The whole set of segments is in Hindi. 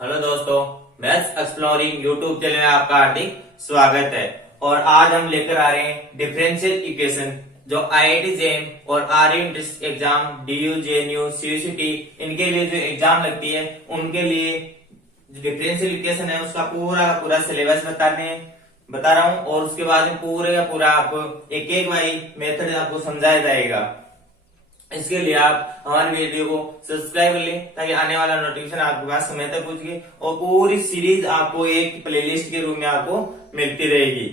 हेलो दोस्तों, मैथ्स एक्सप्लोरिंग यूट्यूब चैनल में आपका हार्दिक स्वागत है। और आज हम लेकर आ रहे हैं डिफरेंशियल इक्वेशन जो आईआईटी जेएम और आर्यन एग्जाम, डीयू, जेएनयू, सीयूसीटी इनके लिए जो एग्जाम लगती है उनके लिए जो डिफरेंशियल इक्वेशन है उसका पूरा पूरा सिलेबस बता रहा हूँ। और उसके बाद में पूरे का पूरा आपको एक एक वाई मेथड आपको समझाया जाएगा। इसके लिए आप हमारे वीडियो को सब्सक्राइब कर लें ताकि आने वाला नोटिफिकेशन आपके पास समय तक पहुंचे और पूरी सीरीज आपको एक प्लेलिस्ट के रूप में आपको मिलती रहेगी।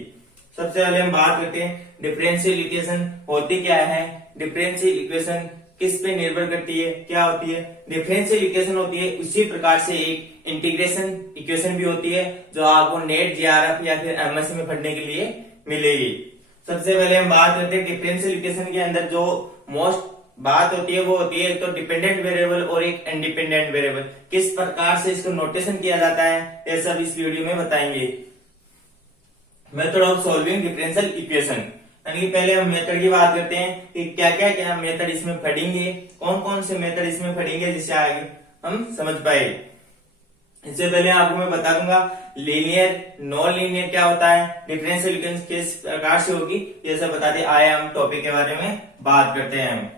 सबसे पहले हम बात करते हैं डिफरेंशियल इक्वेशन होती क्या है। डिफरेंशियल इक्वेशन किस पे निर्भर करती है, क्या होती है। डिफरेंशियल इक्वेशन होती है उसी प्रकार से एक इंटीग्रेशन इक्वेशन भी होती है जो आपको नेट, जेआरएफ या फिर एमएससी में पढ़ने के लिए मिलेगी। सबसे पहले हम बात करते हैं डिफरेंशियल इक्वेशन के अंदर जो मोस्ट बात होती है वो होती है तो डिपेंडेंट वेरिएबल और एक इंडिपेंडेंट वेरिएबल। किस प्रकार से इसको नोटेशन किया जाता है ये सब इस वीडियो में बताएंगे। Method of solving differential equation, यानी कि पहले हम मेथड की बात करते हैं कि क्या मेथड इसमें पढ़ेंगे, कौन कौन से मेथड इसमें पढ़ेंगे जिससे आगे हम समझ पाए। इससे पहले आपको मैं बता दूंगा लीनियर, नॉन लीनियर क्या होता है, डिफरेंशियल इक्वेशन किस प्रकार से होगी, ये सब बताते आए हम टॉपिक के बारे में बात करते हैं।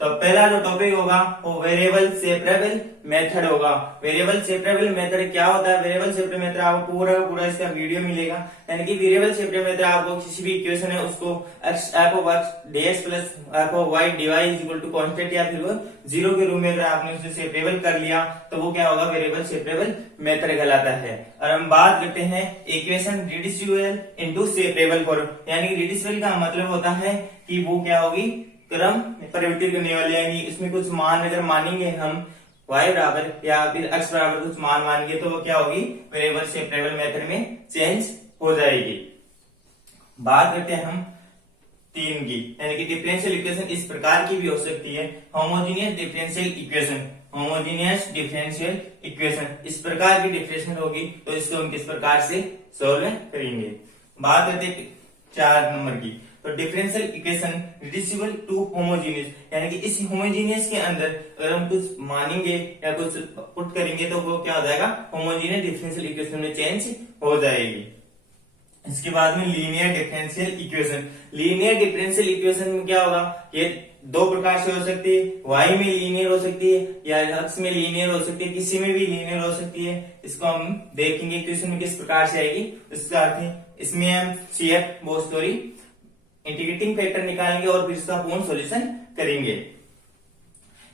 तो पहला जो टॉपिक होगा वो वेरिएबल सेपरेबल मेथड होगा। वेरिएबल सेपरेबल मेथड क्या होता है। वेरिएबल सेपरेबल मेथड आपको पूरा इसका वीडियो मिलेगा। यानी कि वेरिएबल सेपरेबल मेथड आपको किसी भी इक्वेशन है उसको f of x dx plus f of y dy is equal to constant या फिर वो जीरो के रूप में अगर आपने उसे सेपरेबल कर लिया तो वो क्या होगा, वेरिएबल सेपरेबल मेथड कहलाता है। और हम बात करते हैं equation reducible into separable form, यानी कि रिड्यूसिबल का मतलब होता है कि वो क्या होगी, क्रम परिवर्तित करने वाली, यानी इसमें कुछ मान अगर मानेंगे हम y बराबर या फिर x बराबर कुछ मान मानेंगे तो वो क्या होगी, वेरिएबल सेपरेबल मेथड में चेंज हो जाएगी। बात करते हैं हम तीन की, यानी कि डिफरेंशियल इक्वेशन इस प्रकार की भी हो सकती है। Homogeneous differential equation, homogeneous differential equation इस प्रकार की डिफरेंशियल होगी तो इसको हम किस प्रकार से सोल्व करेंगे। बात करते हैं 4 नंबर की, तो differential equation reducible to homogeneous, यानी कि इस होमोजेनियस के अंदर अगर हम कुछ मानेंगे या कुछ पुट करेंगे तो वो क्या हो जाएगा, होमोजेनियस डिफरेंशियल इक्वेशन में चेंज हो जाएगी। इसके बाद में linear differential equation, linear differential equation में क्या होगा, ये दो प्रकार से हो सकती है, y में लीनियर हो सकती है या x में लीनियर हो सकती है, किसी में भी लीनियर हो सकती है। इसको हम देखेंगे इक्वेशन में किस प्रकार से आएगी। इसका अर्थ इसमें हम CF बोस्टोरी इंटीग्रेटिंग फैक्टर निकालेंगे और फिर इसका पूर्ण सॉल्यूशन करेंगे।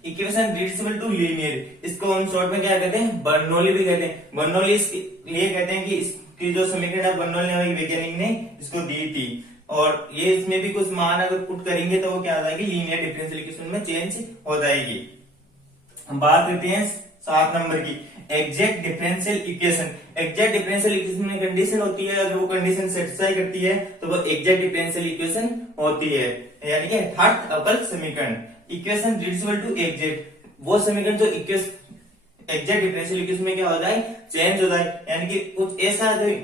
इक्वेशन रिड्यूसिबल टू लीनियर, इसको हम शॉर्ट में क्या कहते हैं, बर्नौली भी कहते हैं। बर्नौली इसलिए कहते हैं कि इसकी जो समीकरण है बर्नौली नामक वैज्ञानिक ने इसको दी थी और ये इसमें भी कुछ मान अगर पुट करेंगे तो वो क्या आ जाएगी, लीनियर डिफरेंशियल इक्वेशन में चेंज हो जाएगी। हम बात करते हैं 7 नंबर की, exact differential equation. Exact differential equation में कंडीशन होती है, अगर वो कंडीशन सेटिस्फाई करती है तो वो एग्जैक्ट डिफरेंशियल इक्वेशन होती है, यानी कि हठ अवकल समीकरण। इक्वेशन रिड्यूसिबल टू एग्जैक्ट, वो समीकरण जो एग्जैक्ट डिफरेंशियल इक्वेशन में क्या हो जाए, चेंज हो जाए, यानी कि कुछ ऐसा जो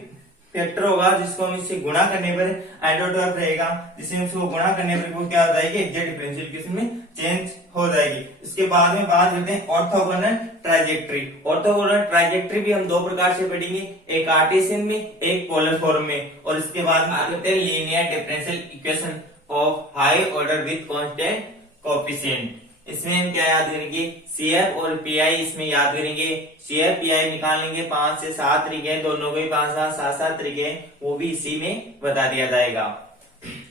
फैक्टर होगा जिसको हम इससे गुणा करने पर आइडेंटिटी रहेगा, जिससे उसको गुणा करने पर वो क्या हो जाएगी, एग्जैक्ट डिफरेंशियल इक्वेशन में चेंज हो जाएगी। इसके बाद में बात करते हैं ऑर्थोगोनल ट्राइजेक्टरी। ऑर्थोगोनल ट्राइजेक्टरी भी हम दो प्रकार से पढ़ेंगे, एक कार्टेशियन में, एक पोलर फॉर्म में। और इसके बाद बात करते हैं linear differential equation of high order with constant coefficient. इसमें हम क्या याद करेंगे, CF और PI इसमें याद करेंगे। CF PI निकालने 5 से 7 तरीके हैं, दोनों को 5-7 तरीके हैं, वो भी इसी में बता दिया जाएगा।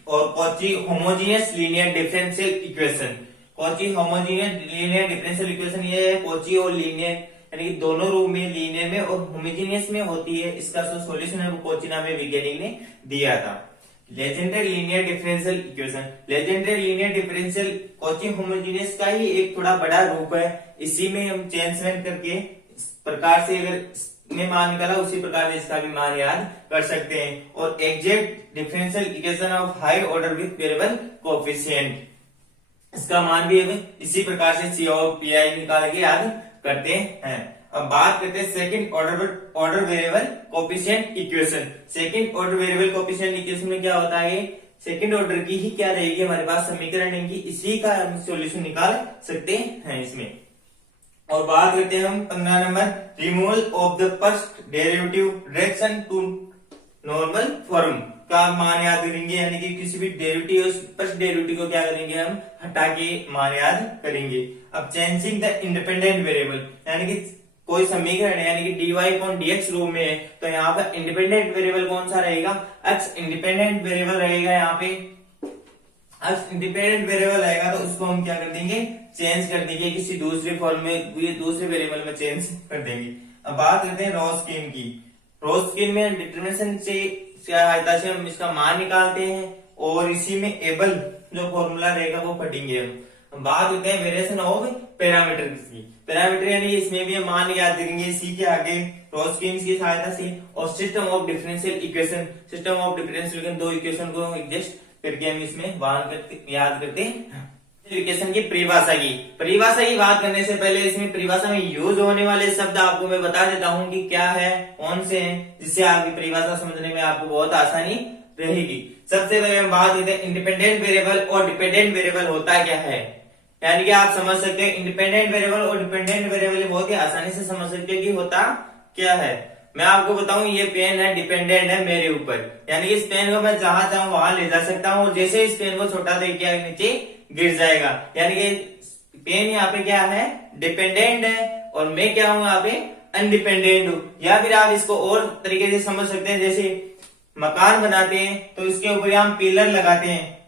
और Cauchy homogeneous linear differential equation, Cauchy homogeneous linear differential equation ये है कॉची और लीनियर, यानी कि दोनों रूप में, लीनियर में और होमोजेनियस में होती है। इसका जो सॉल्यूशन है वो कॉची नामक वैज्ञानिक ने दिया था। Legender linear differential equation, Legender linear differential Cauchy homogeneous का ही एक थोड़ा बड़ा रूप है। इसी में हम चेंजमेंट करके इस प्रकार से अगर इसमें मान निकाला उसी प्रकार से इसका भी मान याद कर सकते हैं। और exact differential equation of higher order with variable coefficient, इसका मान भी इसी प्रकार से C और PI निकाल के याद करते हैं। अब बात करते हैं second order variable coefficient equation. Second order variable coefficient equation में क्या होता है, सेकंड ऑर्डर की ही क्या रहेगी हमारे पास समीकरण, इसी का हम सॉल्यूशन निकाल सकते हैं इसमें। और बात करते हैं हम 15 number, removal of the first derivative direction to normal form का मान याद करेंगे, यानी कि किसी भी डेरिवेटिव फर्स्ट डेरिवेटिव को क्या करेंगे हम हटा के मान याद करेंगे। अब चेंजिंग द इंडिपेंडेंट वेरिएबल, यानी कि कोई समीकरण है यानी कि dy/dx रूप में है, तो यहाँ पर इंडिपेंडेंट वेरिएबल कौन सा रहेगा, x इंडिपेंडेंट वेरिएबल रहेगा। यहाँ पे x इंडिपेंडेंट वेरिएबल रहेगा तो उसको हम क्या कर देंगे, चेंज कर देंगे किसी दूसरे फॉर्म में, दूसरे वेरिएबल में चेंज कर देंगे। अब बात करते हैं रोस्किन की। रोस्किन में डिटरमिनेशन से सहायता से हम इसका मान निकालते हैं और इसी में एबल जो फॉर्मूला रहेगा वो पढ़ेंगे हम। बात करते हैं वेरिएशन ऑफ पैरामीटर की। पैरामीटर यानी इसमें भी हम मान याद करेंगे इसी के आगे रोस्किन की सहायता से। और system of differential equation, system of differential दो इक्वेशन को एडजस्ट करके हम इसमें याद करते हैं। इक्वेशन की परिभाषा की बात करने से पहले इसमें परिभाषा में यूज होने वाले शब्द आपको मैं बता देता हूं कि क्या है, कौन से हैं, जिससे आपकी परिभाषा समझने में आपको बहुत आसानी रहेगी। सबसे पहले हम बात करते हैं इंडिपेंडेंट वेरिएबल और डिपेंडेंट वेरिएबल होता क्या है। यानी कि आप समझ सकते हैं इंडिपेंडेंट वेरिएबल और डिपेंडेंट वेरिएबल बहुत ही आसानी से समझ सकते हैं कि होता क्या है। मैं आपको बताऊं ये पेन है, डिपेंडेंट है मेरे ऊपर, यानी कि इस पेन को मैं जहां चाहूं वहां ले जा सकता हूं और जैसे इस पेन को छोटा तो क्या नीचे गिर जाएगा। यानी कि पेन यहाँ पे क्या है, डिपेंडेंट है और मैं क्या हूं यहाँ पे अनडिपेंडेंट हूं। या फिर आप इसको और तरीके से समझ सकते हैं, जैसे मकान बनाते हैं तो इसके ऊपर हम पिलर लगाते हैं,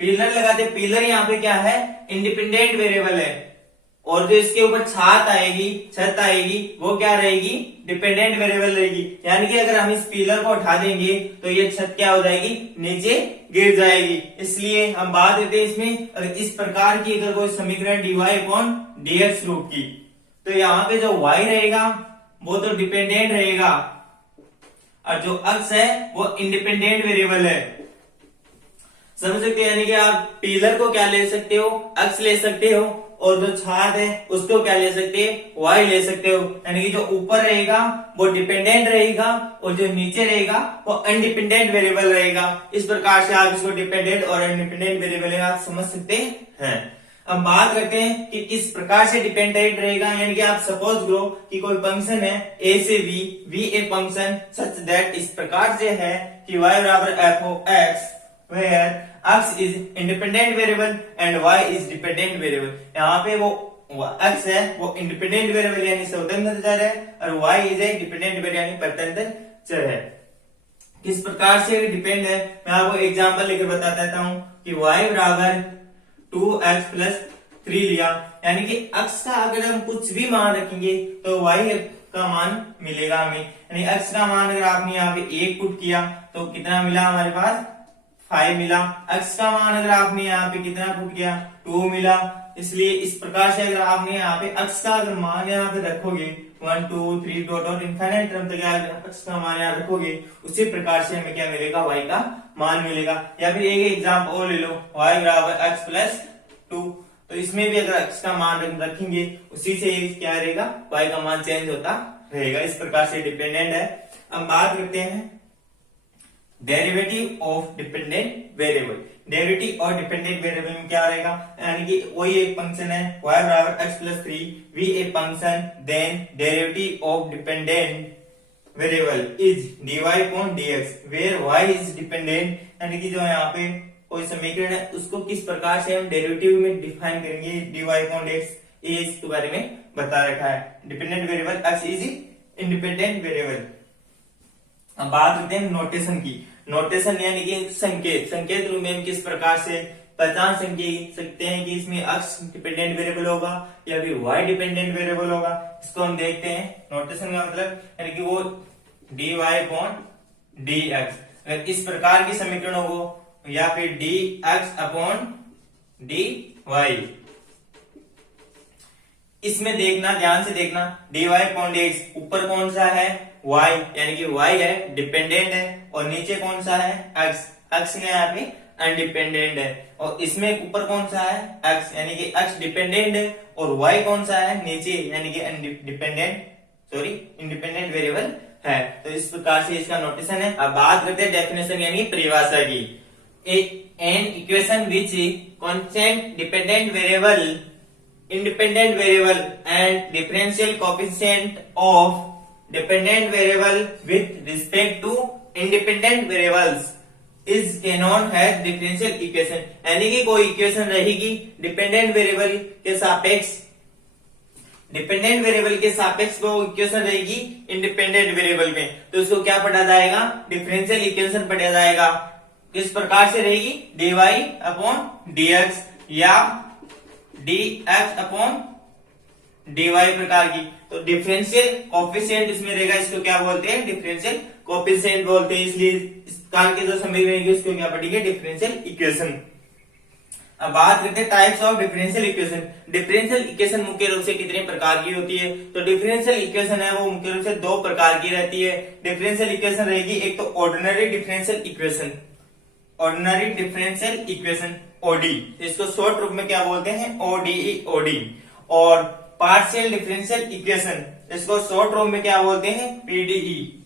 पिलर यहाँ पे क्या है, इंडिपेंडेंट वेरिएबल है। और जो इसके ऊपर छत आएगी वो क्या रहेगी, डिपेंडेंट वेरिएबल रहेगी। यानी कि अगर हम इस पिलर को उठा देंगे तो ये छत क्या हो जाएगी, नीचे गिर जाएगी। इसलिए हम बात करते हैं इसमें अगर इस प्रकार की अगर कोई समीकरण dy/dx रूप की, तो यहाँ पे जो y रहेगा वो तो डिपेंडेंट रहेगा और जो x है वो इंडिपेंडेंट वेरिएबल है। समझ सकते हैं, यानी कि आप पिलर को क्या ले सकते हो, x ले सकते हो और जो छत है उसको क्या ले सकते हैं, y ले सकते हो। यानी कि जो ऊपर रहेगा वो डिपेंडेंट रहेगा और जो नीचे रहेगा वो अनडिपेंडेंट वेरिएबल रहेगा। इस प्रकार से आप इसको डिपेंडेंट और अनडिपेंडेंट वेरिएबल आप समझ सकते हैं। अब बात करते हैं कि किस प्रकार से डिपेंडेंट रहेगा। यानी कि आप सपोज करो कि कोई फंक्शन है a से b a function such that इस प्रकार से है कि y बराबर f of x where x is independent variable and y is dependent variable। यहाँ पे वो x है वो इंडिपेंडेंट वेरिएबल यानी स्वतंत्र चर है और y is a dependent variable यानी स्वतंत्र चर है। किस प्रकार से डिपेंड है मैं आपको एग्जांपल लेकर बता देता हूँ कि y बराबर 2x प्लस 3 लिया, यानी कि x का अगर हम कुछ भी मान रखेंगे तो y का मान मिलेगा हमें। यानी x का मान अगर आपने यहाँ पे 1 पुट किया तो कितना मिला हमारे पास 5 मिला। x का मान अगर आपने यहाँ पे कितना पुट किया 2 मिला। इसलिए इस प्रकार से अगर आपने यहाँ पे x का अगर मान यहाँ पे रखोगे 1 2 3 डॉट और इनफाइनाइट टर्म तक अगर x का मान यहाँ रखोगे उसी प्रकार से हमें क्या मिलेगा, y का मान मिलेगा। या फिर एक एग्जाम्पल और ले लो y बराबर x प्लस 2, तो इसमें भी अगर x का मान रखेंगे उसी से क्या रहेगा, y का मान चेंज होता रहेगा। इस प्रकार से डिपेंडेंट है। अब बात करते हैं derivative of dependent variable. Derivative और डिपेंडेंट वेरिएबल में क्या रहेगा, यानी कि वही एक फंक्शन है y बराबर x plus 3 v a function then derivative of dependent variable is dy/dx where y is dependent. यानी कि जो यहाँ पे कोई समीकरण है उसको किस प्रकार से हम डेरिवेटिव में डिफाइन करेंगे, dy/dx ये इसके बारे में बता रखा है। Dependent variable x is independent variable. अब बात करते हैं नोटेशन की। नोटेशन यानी कि संकेत रूप में हम किस प्रकार से पहचान सकते हैं कि इसमें x डिपेंडेंट वेरिएबल होगा या फिर y डिपेंडेंट वेरिएबल होगा, इसको हम देखते हैं। नोटेशन का मतलब यानी कि वो dy/dx अगर इस प्रकार की समीकरण हो या फिर dx/dy, इसमें देखना, ध्यान से देखना, dy/dx ऊपर कौन सा है, y, यानी कि y है डिपेंडेंट है और नीचे कौन सा है x है यहाँ पे अनडिपेंडेंट है। और इसमें ऊपर कौन सा है x, यानी कि x डिपेंडेंट है और y कौन सा है नीचे, यानी कि इंडिपेंडेंट वेरिएबल है। तो इस प्रकार से इसका नोटेशन है। अब बात करते हैं डेफिनेशन यानी परिभाषा की। An equation which constant dependent variable independent variable and differential coefficient of dependent variable with respect to independent variables is known as differential equation। यानी कि कोई इक्वेशन रहेगी डिपेंडेंट वेरिएबल के सापेक्ष, डिपेंडेंट वेरिएबल के सापेक्ष वो इक्वेशन रहेगी इंडिपेंडेंट वेरिएबल में, तो उसको क्या पढ़ा जाएगा, डिफरेंशियल इक्वेशन पढ़ा जाएगा। किस प्रकार से रहेगी, dy अपॉन dx या dx अपॉन dy प्रकार की। तो डिफरेंशियल कोफिशिएंट इसमें रहेगा, इसको क्या बोलते हैं, डिफरेंशियल कोफिशिएंट बोलते हैं। इसलिए इस प्रकार की जो समीकरण रहेगी उसको क्या पढ़ेंगे, डिफरेंशियल इक्वेशन। अब बात करते हैं types of differential equation. Differential equation मुख्य रूप से कितने प्रकार की होती है, तो डिफरेंशियल इक्वेशन है वो मुख्य रूप से दो प्रकार की रहती है। डिफरेंशियल इक्वेशन रहेगी एक तो ordinary differential equation, ordinary differential equation OD, इसको शॉर्ट रूप में क्या बोलते हैं, ओडीई ओडी। और पार्शियल डिफरेंशियल इक्वेशन, इसको शॉर्ट रूप में क्या बोलते हैं, पीडीई।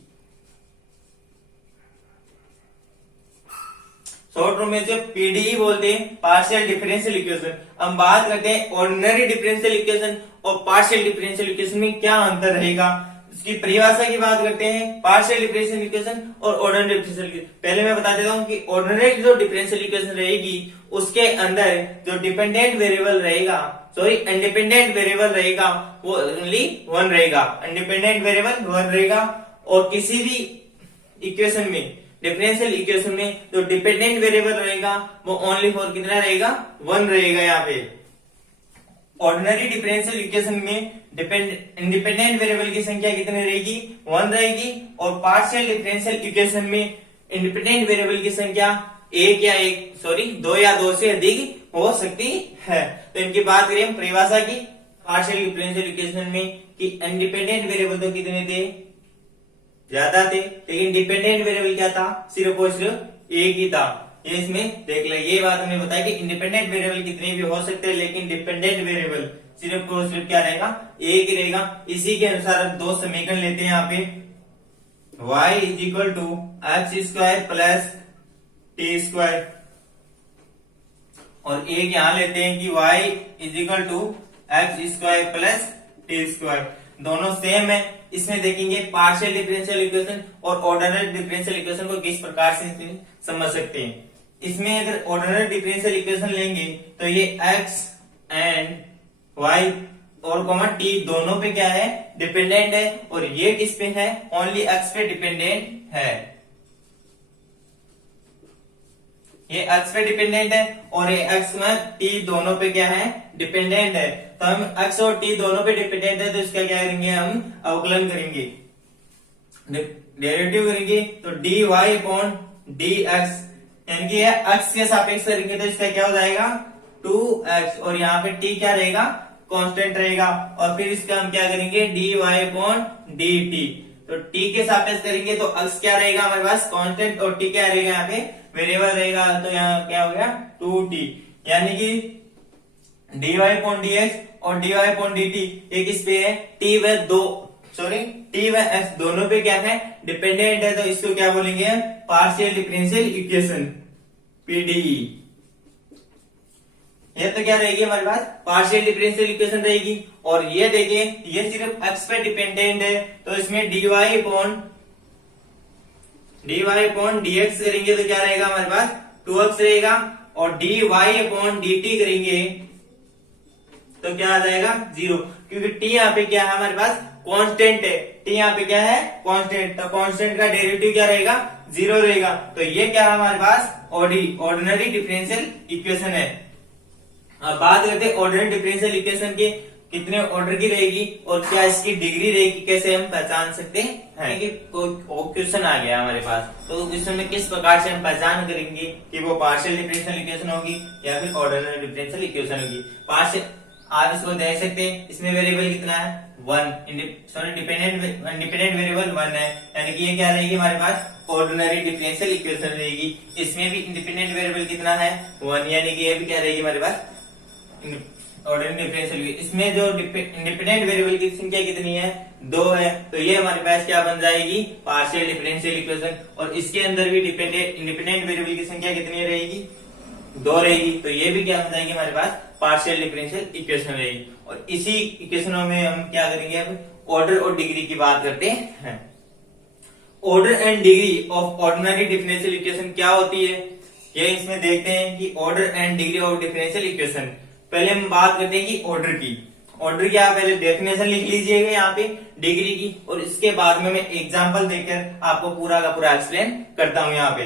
शॉर्ट रूप में जो पीडीई बोलते हैं, पार्शियल डिफरेंशियल इक्वेशन। हम बात करते हैं ऑर्डिनरी डिफरेंशियल इक्वेशन और पार्शियल डिफरेंशियल इक्वेशन में क्या अंतर रहेगा, इसकी परिभाषा की बात करते हैं। पार्शियल डिफरेंशियल इक्वेशन और ऑर्डिनरी डिफरेंशियल इक्वेशन, पहले मैं बता देता हूं कि ऑर्डिनरी जो डिफरेंशियल इक्वेशन रहेगी उसके अंदर जो डिपेंडेंट वेरिएबल रहेगा, सॉरी इंडिपेंडेंट वेरिएबल रहेगा, वो ओनली वन रहेगा, इंडिपेंडेंट वेरिएबल वन रहेगा। और किसी भी इक्वेशन में, डिफरेंशियल इक्वेशन में जो डिपेंडेंट वेरिएबल रहेगा वो ओनली फॉर कितना रहेगा, वन रहेगा। यहाँ पे ऑर्डिनरी डिफरेंशियल इक्वेशन में इंडिपेंडेंट वेरिएबल की संख्या कितनी रहेगी, वन रहेगी। और पार्शियल डिफरेंशियल इक्वेशन में इंडिपेंडेंट वेरिएबल की संख्या दो या दो से अधिक हो सकती है। तो इनकी बात करें परिभाषा की पार्शियल डिफरेंशियल इक्वेशन में कि इंडिपेंडेंट वेरिएबल तो कितने थे, ज्यादा थे, लेकिन डिपेंडेंट वेरिएबल क्या था, सिर्फ और सिर्फ एक ही था। ये इसमें देख ले, ये बात हमने बताया कि इंडिपेंडेंट वेरिएबल कितने भी हो सकते हैं, लेकिन डिपेंडेंट वेरिएबल सिर्फ और सिर्फ क्या रहेगा, एक ही रहेगा। इसी के अनुसार अब दो समीकरण लेते हैं यहाँ पे, y is equal to x square plus t square, और एक यहां लेते हैं कि y is equal to x square plus t square, दोनों सेम है। इसमें देखेंगे पार्शियल डिफरेंशियल इक्वेशन और ऑर्डिनरी डिफरेंशियल इक्वेशन को किस प्रकार से समझ सकते हैं। इसमें अगर ऑर्डिनरी डिफरेंशियल इक्वेशन लेंगे तो ये x एंड y और कॉमा t दोनों पे क्या है, डिपेंडेंट है, और ये किस पे है, ओनली x पे डिपेंडेंट है। ये x पे डिपेंडेंट है और ये x में t दोनों पे क्या है, डिपेंडेंट है। तो हम x और t दोनों पे डिपेंडेंट है, तो इसका क्या करेंगे, हम अवकलन करेंगे, डेरिवेटिव करेंगे। तो dy अपॉन dx, यानी कि x के सापेक्ष करेंगे तो इसका क्या हो जाएगा, 2x, और यहाँ पे t क्या रहेगा, कांस्टेंट रहेगा। और फिर इसका हम क्या करेंगे, dy अपॉन dt, तो t के सापेक्ष करेंगे तो x क्या रहेगा हमारे पास, कांस्टेंट, और t क्या रहेगा यहाँ पे, वेरिएबल रहेगा। तो यहाँ क्या हो गया, 2t, यानी कि dy अपॉन dx और dy अपॉन dt ये किस पे है, t व x दोनों पे क्या है, डिपेंडेंट है। तो इसको क्या बोलेंगे, पार्शियल डिफरेंशियल इक्वेशन, पीडीई। ये तो क्या रहेगी हमारे पास, पार्शियल डिफरेंशियल इक्वेशन रहेगी। और ये देखिए, ये सिर्फ x पे डिपेंडेंट है, तो इसमें dy अपॉन dx करेंगे तो क्या रहेगा हमारे पास, 2x रहेगा। और dy अपॉन dt करेंगे तो क्या आ जाएगा, 0, क्योंकि t यहाँ पे क्या है हमारे पास, कांस्टेंट है। t यहाँ पे क्या है, कांस्टेंट, तो कांस्टेंट का डेरिवेटिव क्या रहेगा, 0 रहेगा। तो ये क्या है हमारे पास, ऑर्डिनरी डिफरेंशियल इक्वेशन है। अब बात करते हैं ऑर्डिनरी डिफरेंशियल इक्वेशन के कितने ऑर्डर की रहेगी और क्या इसकी डिग्री रहेगी, कैसे हम पहचान सकते हैं। कि कोई क्वेश्चन आ गया हमारे पास, तो क्वेश्चन में किस प्रकार से हम पहचान करेंगे कि वो पार्शियल डिफरेंशियल इक्वेशन होगी या फिर ऑर्डिनरी डिफरेंशियल इक्वेशन होगी। पार्शियल, आप इसको देख सकते हैं, इसमें वेरिएबल कितना है, 1, इंडिपेंडेंट वेरिएबल 1 है, यानी कि ये क्या रहेगी हमारे पास, ऑर्डिनरी डिफरेंशियल इक्वेशन रहेगी। इसमें भी इंडिपेंडेंट वेरिएबल कितना है, 1, यानी कि ये भी क्या रहेगी हमारे पास, ऑर्डिनरी डिफरेंशियल। इसमें जो इंडिपेंडेंट वेरिएबल की संख्या कितनी है, 2 है, तो ये हमारे पास क्या बन जाएगी, पार्शियल डिफरेंशियल इक्वेशन। और इसके अंदर भी इंडिपेंडेंट वेरिएबल की संख्या कितनी रहेगी, 2 रहेगी, तो ये भी क्या बन जाएगी हमारे पास, पार्शियल डिफरेंशियल इक्वेशन रहेगी। और इसी इक्वेशनों में हम क्या करेंगे, अब ऑर्डर और डिग्री की बात करते हैं। Order and degree of ordinary differential equation क्या होती है, ये इसमें देखते हैं कि order and degree of differential equation. पहले हम बात करते हैं कि ऑर्डर की। ऑर्डर की आप पहले डेफिनेशन लिख लीजिएगा यहाँ पे डिग्री की, और इसके बाद में मैं एग्जांपल देकर आपको पूरा का पूरा एक्सप्लेन करता हूँ। यहाँ पे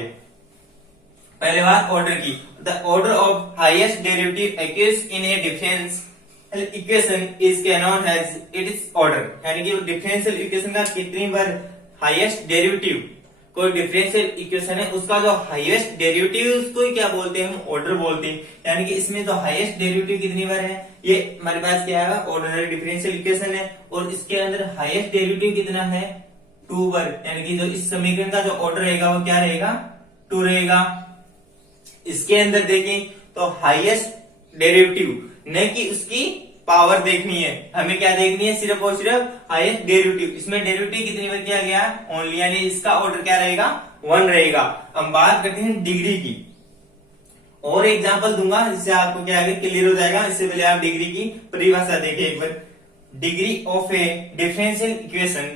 पहले बात ऑर्डर की। The order of highest derivative occurs in a differential equation is known as its order, यानी कि डिफरेंशियल इक्वेशन का कितनी बार हाईएस्ट डेरिवेटिव, कोई डिफरेंशियल इक्वेशन है उसका जो हाईएस्ट डेरिवेटिव उसको ही क्या बोलते हैं, हम ऑर्डर बोलते हैं। यानी कि इसमें जो हाईएस्ट डेरिवेटिव कितनी बार है, ये हमारे पास क्या है, ऑर्डिनरी डिफरेंशियल इक्वेशन है, और इसके अंदर हाईएस्ट डेरिवेटिव कितना है, 2 बार। यानी कि जो इस समीकरण का जो ऑर्डर रहेगा वो क्या रहेगा, 2 रहेगा। इसके अंदर देखें तो हाईएस्ट डेरिवेटिव, न कि उसकी पावर देखनी है, हमें क्या देखनी है, सिर्फ और सिर्फ हाईएस्ट डेरिवेटिव। इसमें डेरिवेटिव कितनी बार किया गया, ओनली, यानी इसका ऑर्डर क्या रहेगा, 1 रहेगा। अब बात करते हैं डिग्री की, और एग्जांपल दूंगा जिससे आपको क्या है क्लियर हो जाएगा। इससे पहले आप डिग्री की परिभाषा देखिए एक बार। Degree of a differential equation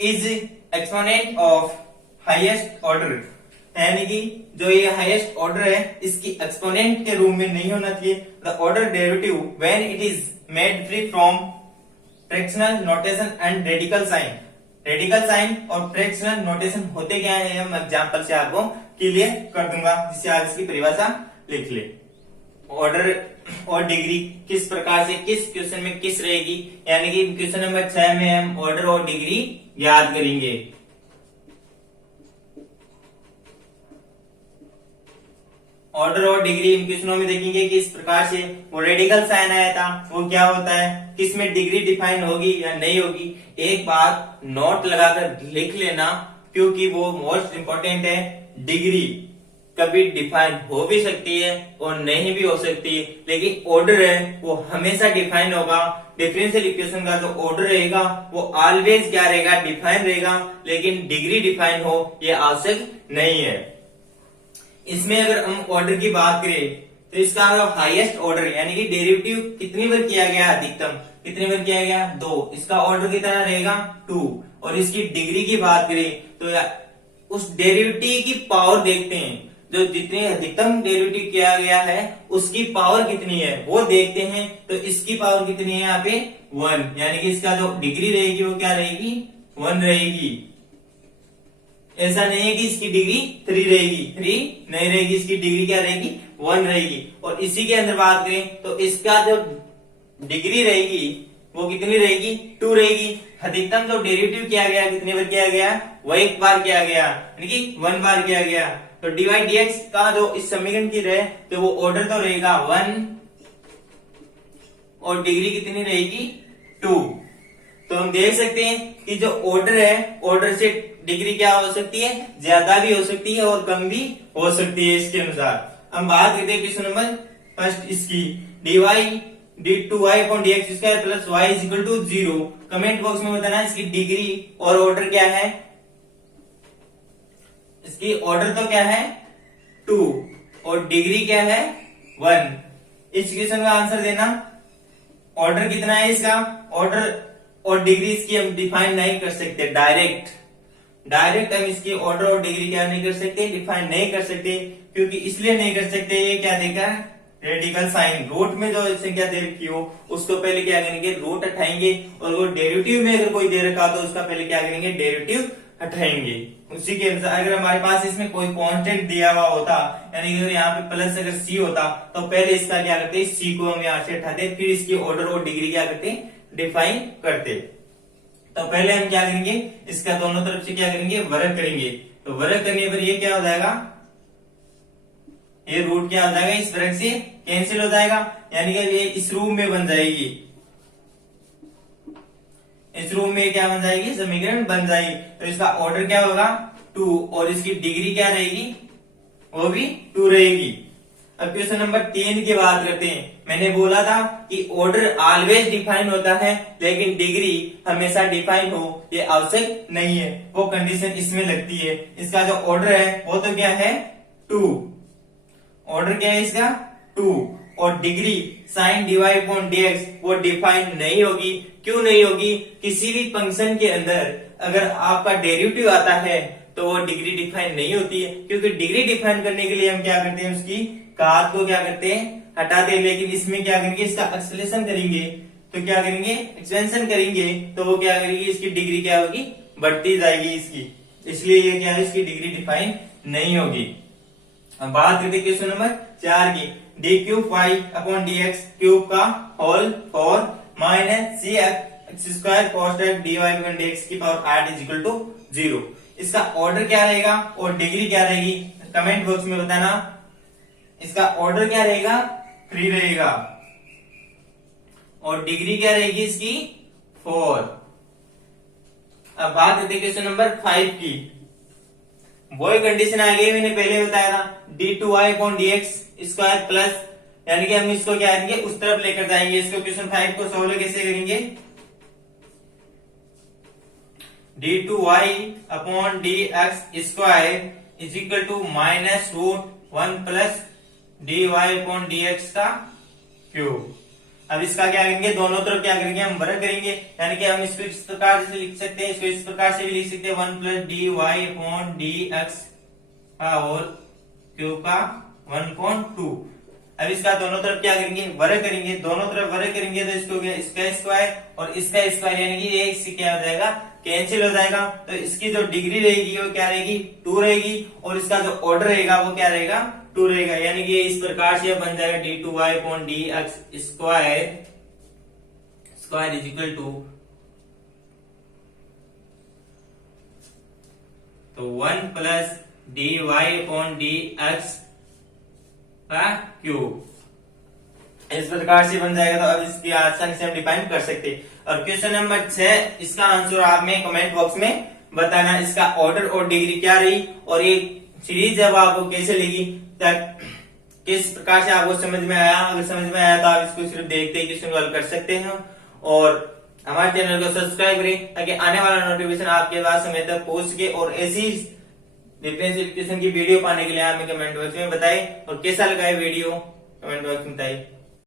is exponent of highest order, यानी कि जो ये हाईएस्ट ऑर्डर है इसकी एक्सपोनेंट के रूप में नहीं होना चाहिए। The order derivative when it is made free from fractional notation and radical sign. Radical sign और फ्रैक्शनल नोटेशन होते क्या है, हम एग्जांपल से आपको क्लियर कर दूंगा, जिससे आप इसकी परिभाषा लिख ले। ऑर्डर और डिग्री किस प्रकार से किस क्वेश्चन में किस रहेगी, यानी कि क्वेश्चन नंबर 6 में हम ऑर्डर और डिग्री याद करेंगे। ऑर्डर और डिग्री इन क्वेश्चनों में देखेंगे कि इस प्रकार से वो रेडिकल साइन आया था वो क्या होता है, किसमें डिग्री डिफाइन होगी या नहीं होगी। एक बात नोट लगाकर लिख लेना, क्योंकि वो मोस्ट इंपॉर्टेंट है। डिग्री कभी डिफाइन हो भी सकती है और नहीं भी हो सकती है, लेकिन ऑर्डर है वो हमेशा डिफाइन होगा। डिफरेंशियल इक्वेशन का जो ऑर्डर रहेगा वो ऑलवेज क्या रहेगा, डिफाइन रहेगा, लेकिन डिग्री डिफाइन हो ये आवश्यक नहीं है। इसमें अगर हम ऑर्डर की बात करें तो इसका हाईएस्ट ऑर्डर यानी कि डेरिवेटिव कितनी बार किया गया, अधिकतम कितनी बार किया गया, 2। इसका ऑर्डर कितना रहेगा, 2। और इसकी डिग्री की बात करें तो उस डेरिवेटिव की पावर देखते हैं, जो जितने अधिकतम डेरिवेटिव किया गया है उसकी पावर कितनी है वो देखते हैं। तो इसकी पावर कितनी है यहाँ पे, 1, यानी कि इसका जो डिग्री रहेगी वो क्या रहेगी, 1 रहेगी। ऐसा नहीं है कि इसकी डिग्री 3 रहेगी, 3 नहीं रहेगी, इसकी डिग्री क्या रहेगी, 1 रहेगी। और इसी के अंदर बात करें तो इसका जो डिग्री रहेगी वो कितनी रहेगी, 2 रहेगी। अधिकतम जो डेरिवेटिव किया गया कितनी बार किया गया, वो 1 बार किया गया, यानी कि 1 बार किया गया। तो dy dx का जो इस समीकरण की रहे तो वो ऑर्डर तो रहेगा 1 और डिग्री कितनी रहेगी, 2। तो हम देख सकते हैं कि जो ऑर्डर है, ऑर्डर से डिग्री क्या हो सकती है, ज्यादा भी हो सकती है और कम भी हो सकती है इसके अनुसार। हम बात करते हैं क्वेश्चन नंबर फर्स्ट इसकी, dy/2y/dx square plus y is equal to 0। Comment box में बताना इसकी डिग्री और ऑर्डर क्या है। इसकी ऑर्डर तो क्या है, 2 और डिग्री क्या है, 1। इस क्वेश्चन का आंसर देना। ऑर्डर कितना है इसका, ऑर्डर और डिग्री इसकी हम डिफाइन नहीं कर सकते, डायरेक्ट हम इसकी ऑर्डर और डिग्री क्या नहीं कर सकते, डिफाइन नहीं कर सकते। क्योंकि इसलिए नहीं कर सकते, ये क्या देगा, रेडिकल साइन। रूट में जो संख्या दे रखी हो उसको पहले क्या करेंगे, रूट हटाएंगे, और वो डेरिवेटिव में अगर कोई दे रखा तो उसका पहले क्या करेंगे, डेरिवेटिव हटाएंगे। उसी के अनुसार अगर हमारे पास इसमें कोई कांस्टेंट दिया हुआ होता, यानी कि यहाँ पे प्लस अगर सी होता तो पहले इसका क्या करते, सी को हम यहाँ से हटाते, फिर इसकी ऑर्डर और डिग्री क्या करते, डिफाइन करते। तो पहले हम क्या करेंगे, इसका दोनों तरफ से क्या करेंगे, वर्ग करेंगे। तो वर्ग करने पर ये क्या हो जाएगा, ये रूट क्या हो जाएगा, इस वर्ग से कैंसिल हो जाएगा, यानी कि ये इस रूप में बन जाएगी, इस रूप में क्या बन जाएगी, समीकरण बन जाएगी। तो इसका ऑर्डर क्या होगा, 2 और इसकी डिग्री क्या रहेगी, वो भी 2 रहेगी। अब क्वेश्चन नंबर 3 की बात करते हैं। मैंने बोला था कि ऑर्डर ऑलवेज डिफाइन होता है, लेकिन डिग्री हमेशा डिफाइन हो ये आवश्यक नहीं है, वो कंडीशन इसमें लगती है। इसका जो ऑर्डर है वो तो क्या है, 2। ऑर्डर क्या है इसका, 2 और degree sine dy upon dx वो डिफाइन नहीं होगी। क्यों नहीं होगी? किसी भी फंक्शन के अंदर अगर आपका डेरिवेटिव आता है तो वो डिग्री डिफाइन नहीं होती है, क्योंकि डिग्री डिफाइन करने के लिए हम क्या करते हैं, उसकी घात को क्या करते हैं, हटाते हैं। लेकिन इसमें क्या करेंगे, इसका एक्सलेशन करेंगे तो क्या करेंगे, एक्सपेंशन करेंगे तो वो क्या करेगी, इसकी डिग्री क्या होगी, बढ़ती जाएगी इसकी। इसलिए ये क्या है, इसकी डिग्री डिफाइन नहीं होगी। अब बात करते हैं क्वेश्चन नंबर 4 की। D cube Y upon D X cube का whole four minus C X square cos X D Y upon D X की पावर 8 इज इक्वल टू 0। इसका ऑर्डर क्या रहेगा और डिग्री क्या रहेगी, कमेंट बॉक्स में बताना। इसका ऑर्डर क्या रहेगा, 3 रहेगा और डिग्री क्या रहेगी इसकी, 4। अब बात करते हैं क्वेश्चन नंबर 5 की। वही कंडीशन आ गई, मैंने पहले बताया था, d two y upon D x square plus, यानी कि हम इसको क्या करेंगे, उस तरफ लेकर जाएंगे। इसको क्वेश्चन 5 को सॉल्व कैसे करेंगे, d two y upon D x square is equal to minus root 1 plus d Y upon D x का क्यूब। अब इसका क्या करेंगे, दोनों तरफ क्या करेंगे, हम वर्ग करेंगे। यानी कि हम इसको इस प्रकार से लिख सकते हैं, इसको इस प्रकार से भी लिख सकते हैं, 1 plus d Y upon D x का होल क्यूब का 1/2। अब इसका दोनों तरफ क्या करेंगे, वर्ग करेंगे। दोनों तरफ वर्ग करेंगे तो इसको क्या, इसका स्क्वायर और इसका स्क्वायर, यानी कि ये इससे क्या हो जाएगा, कैंसिल हो जाएगा। तो इसकी जो डिग्री रहेगी वो क्या रहेगी, 2 रहेगी और इसका जो ऑर्डर रहेगा वो क्या रहेगा, 2 रहेगा। यानी कि इस प्रकार से बन जाएगा d two y upon D x square is equal to, तो 1 plus d Y upon D x का क्यूब। इस प्रकार से बन जाएगा। तो अब इसकी आसानी से हम डिफाइन कर सकते हैं। और क्वेश्चन नंबर 6, इसका आंसर आप में कमेंट बॉक्स में बताना, इसका ऑर्डर और डिग्री क्या रही और ये सीरीज जब आपको कैसे लगी, तक किस प्रकार से आपको समझ में आया। अगर समझ में आया तो आप इसको सिर्फ देखते ही क्वेश्चन हल कर सकते हैं और हमारे चैनल को सब्सक्राइब करें ताकि आने वाला नोटिफिकेशन आपके पास समय तक पहुंच सके। और ऐसी डिफरेंशियल इक्वेशन की वीडियो पाने के लिए आप कमेंट बॉक्स में बताएं और कैसा लगा वीडियो कमेंट बॉक्स में बताइए।